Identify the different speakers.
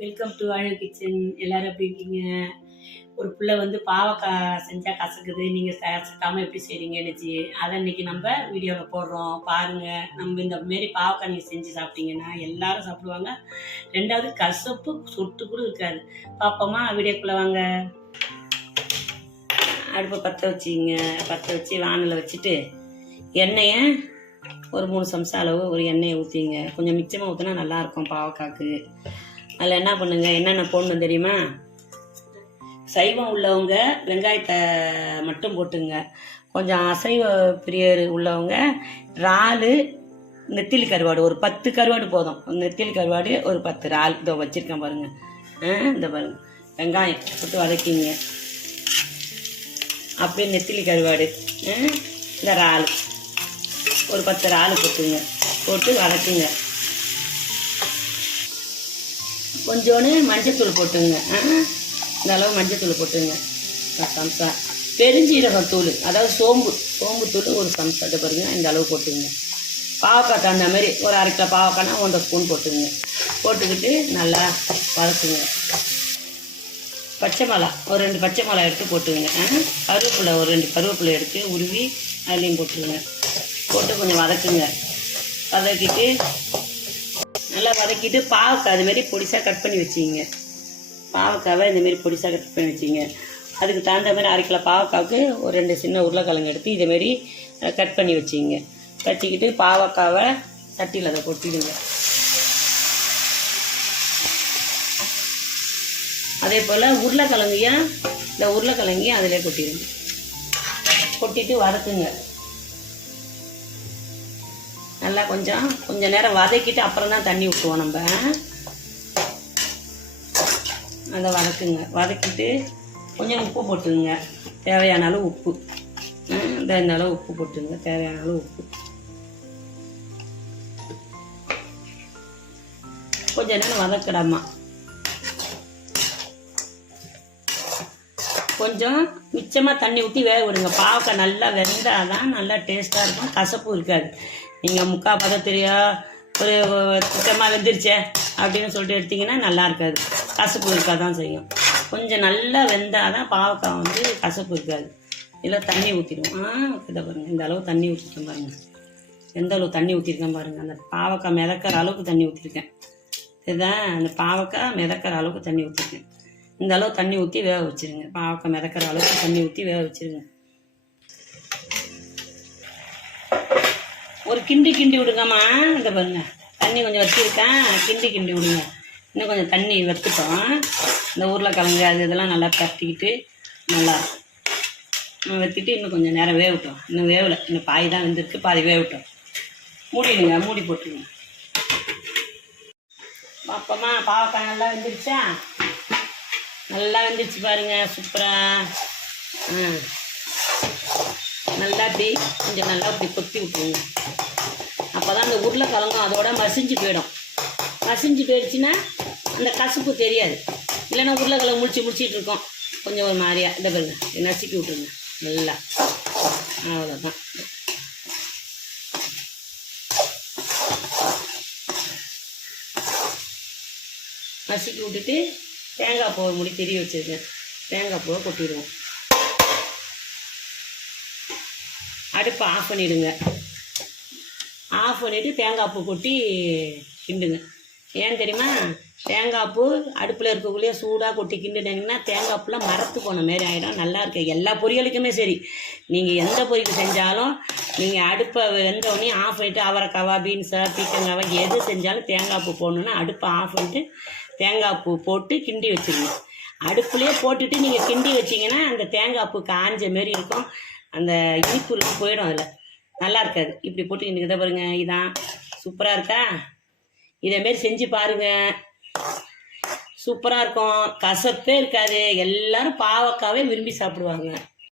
Speaker 1: Welcome to அழகு kitchen எல்லாரும் எப்படி இருக்கீங்க? ஒரு பிள்ளை வந்து பாவக்காய் செஞ்சா கசக்குது. நீங்க கசக்காம எப்படி செய்றீங்க நினச்சி அதை இன்னைக்கு நம்ம வீடியோவில் போடுறோம். பாருங்க. நம்ம இந்த மாரி பாவக்காய் நீங்க செஞ்சு சாப்பிட்டீங்கன்னா எல்லாரும் சாப்பிடுவாங்க. ரெண்டாவது கசப்பு சொட்டு கூட இருக்காது. பாப்போமா வீடியோக்குள்ள வாங்க. அடுப்பை பற்ற வச்சிங்க. பற்ற வச்சு வானலில் வச்சுட்டு எண்ணெயை ஒரு மூணு சம்சா அளவு ஒரு எண்ணெயை ஊற்றிங்க கொஞ்சம் மிச்சமாக ஊற்றினா நல்லாயிருக்கும் பாவக்காய்க்கு அதில் என்ன பண்ணுங்க? என்னென்ன போடணும் தெரியுமா? சைவம் உள்ளவங்க வெங்காயத்தை மட்டும் போட்டுங்க. கொஞ்சம் அசைவ பிரியர் உள்ளவங்க இறாலு நெத்திலி கருவாடு ஒரு பத்து கருவாடு போதும். நெத்திலி கருவாடு ஒரு பத்து. இறால் இதோ வச்சுருக்கேன் பாருங்கள் ஆ இந்த பாருங்கள் வெங்காயம் போட்டு வதக்கிங்க. அப்படியே நெத்திலி கருவாடு இந்த இறால். ஒரு பத்து இறால் போட்டுங்க. போட்டு வதக்குங்க. கொஞ்சோன்னு மஞ்சத்தூள் போட்டுங்க. ஆ, இந்த அளவு மஞ்சத்தூள் போட்டுங்க. ஒரு சம்சா பெருஞ்சீரகம் தூள் அதாவது சோம்பு சோம்பு தூள் ஒரு சம்சா இதை பாருங்க இந்த அளவு போட்டுங்க. பாவக்காய் தகுந்த மாதிரி ஒரு அரை கிலோ பாவக்காய்னா ஒன்றரை ஸ்பூன் போட்டுங்க. போட்டுக்கிட்டு நல்லா வதக்குங்க. பச்சை மிளகா ஒரு ரெண்டு பச்சை மிளகா எடுத்து போட்டுங்க ஆ, கருவேப்பிலை ஒரு ரெண்டு கருவேப்பிலை எடுத்து உருவி அதுலேயும் போட்டுருங்க. போட்டு கொஞ்சம் வதக்குங்க. வதக்கிட்டு நல்லா வதக்கிட்டு பாவக்காய் அதுமாரி மாதிரி பொடிசாக கட் பண்ணி வச்சிங்க பாவக்காவை இந்தமாரி பொடிசாக கட் பண்ணி வச்சிங்க அதுக்கு தகுந்த மாதிரி அரை கிலோ பாவக்காவுக்கு ஒரு ரெண்டு சின்ன உருளைக்கிழங்கு எடுத்து இதேமாரி மாதிரி கட் பண்ணி வச்சிங்க வச்சுக்கிட்டு பாவக்காவை சட்டியில் அதை கொட்டிடுங்க. அதே போல் உருளைக்கிழங்கையும் இந்த உருளைக்கிழங்கையும் அதிலே கொட்டிடுங்க. கொட்டிட்டு வதக்குங்க. நல்லா கொஞ்சம் கொஞ்ச நேரம் வதக்கிட்டு அப்புறம் தான் தண்ணி ஊற்றுவோம் நம்ம. அதை வதக்குங்க. வதக்கிட்டு கொஞ்சம் உப்பு போட்டுங்க தேவையான அளவு உப்பு. ஆ, இந்த அளவு உப்பு போட்டுங்க தேவையான அளவு உப்பு. கொஞ்ச நேரம் வதக்கிடாமா. கொஞ்சம் மிச்சமாக தண்ணி ஊற்றி வேக விடுங்க. பாவக்காய் நல்லா வெந்தால் தான் நல்லா டேஸ்ட்டாக இருக்கும். கசப்பும் இருக்காது. நீங்கள் முக்கால் பதத்திலையோ ஒரு சுத்தமாக வெந்துருச்சே அப்படின்னு சொல்லிட்டு எடுத்தீங்கன்னா நல்லா இருக்காது. கசப்பு இருக்கா தான் செய்யும். கொஞ்சம் நல்லா வெந்தால் தான் பாவக்காய் வந்து கசப்பு இருக்காது. இதில் தண்ணி ஊற்றிடுவோம் ஆ இதை பாருங்கள் இந்த அளவு தண்ணி ஊற்றிருக்கேன் பாருங்கள் எந்த அளவு தண்ணி ஊற்றிருக்கேன் பாருங்கள் அந்த பாவக்காய் மிதக்கிற அளவுக்கு தண்ணி ஊற்றிருக்கேன் இதுதான் அந்த பாவக்காய் மிதக்கிற அளவுக்கு தண்ணி ஊற்றிருக்கேன் இந்த அளவு தண்ணி ஊற்றி வேக வச்சிருங்க. பாவக்காய் மிதக்கிற அளவுக்கு தண்ணி ஊற்றி வேக வச்சிருங்க. ஒரு கிண்டி கிண்டி விடுங்கம்மா. இந்த பாருங்க. தண்ணி கொஞ்சம் வச்சிருக்கேன். கிண்டி கிண்டி விடுங்க. இன்னும் கொஞ்சம் தண்ணி வச்சுட்டோம். இந்த உருளைக்கிழங்கு அது இதெல்லாம் நல்லா பரட்டிக்கிட்டு நல்லா இன்னும் வத்திட்டு இன்னும் கொஞ்சம் நேரம் வேகட்டும். இன்னும் வேகலை. இன்னும் பாதி தான் வெந்திருக்கு. பாதி வேகட்டும். மூடிடுங்க. மூடி போட்டுருங்க. அப்பமா பாவக்காய் நல்லா வெந்துருச்சா? நல்லா வெந்துருச்சு பாருங்க. சூப்பராக ஆ. நல்லா இப்படி கொஞ்சம் நல்லா இப்படி கொத்தி விட்டுருங்க. அப்போ தான் அந்த உருளைக்கிழங்கும் அதோட மசிஞ்சு போயிடும். மசிஞ்சு போயிடுச்சுன்னா அந்த கசப்பு தெரியாது. இல்லைன்னா உருளைக்கிழங்கு முடிச்சு முடிச்சிட்டு இருக்கோம். கொஞ்சம் ஒரு மாதிரியா இதை பாருங்க நசுக்கி விட்டுருங்க. நல்லா. அவ்வளோதான் நசுக்கி விட்டுட்டு தேங்காய் பூவை முடி தெரிய வச்சுருக்கேன். தேங்காய் பூவை கொட்டிடுவோம். அடுப்பை ஆஃப் பண்ணிவிடுங்க ஆஃப் பண்ணிவிட்டு தேங்காய் பூ கொட்டி கிண்டுங்க. ஏன் தெரியுமா? தேங்காய் பூ அடுப்பில் இருக்கக்குள்ளேயே சூடாக கொட்டி கிண்டுனீங்கன்னா தேங்காய் பூலாம் மரத்து போன மாரி ஆகிடும் நல்லா இருக்கு. எல்லா பொரியலுக்குமே சரி. நீங்கள் எந்த பொரியல் செஞ்சாலும் நீங்கள் அடுப்பை வெந்தோடனே ஆஃப் பண்ணிவிட்டு அவரைக்காவா பீன்ஸா பீக்கங்காவா எது செஞ்சாலும் தேங்காய் பூ போடணுன்னா அடுப்பை ஆஃப் பண்ணிட்டு தேங்காய் பூ போட்டு கிண்டி வச்சுருங்க. அடுப்புலேயே போட்டுட்டு நீங்கள் கிண்டி வச்சிங்கன்னா அந்த தேங்காய் பூ காஞ்ச மாரி இருக்கும். அந்த இனிப்புலாம் போயிடும் அதில். நல்லா இருக்காது. இப்படி போட்டு இன்றைக்கி இதை பாருங்க. இதான். சூப்பராக இருக்கா? இதேமாரி செஞ்சு பாருங்கள் சூப்பராக இருக்கும். கசப்பே இருக்காது. எல்லாரும் பாவக்காவே விரும்பி சாப்பிடுவாங்க.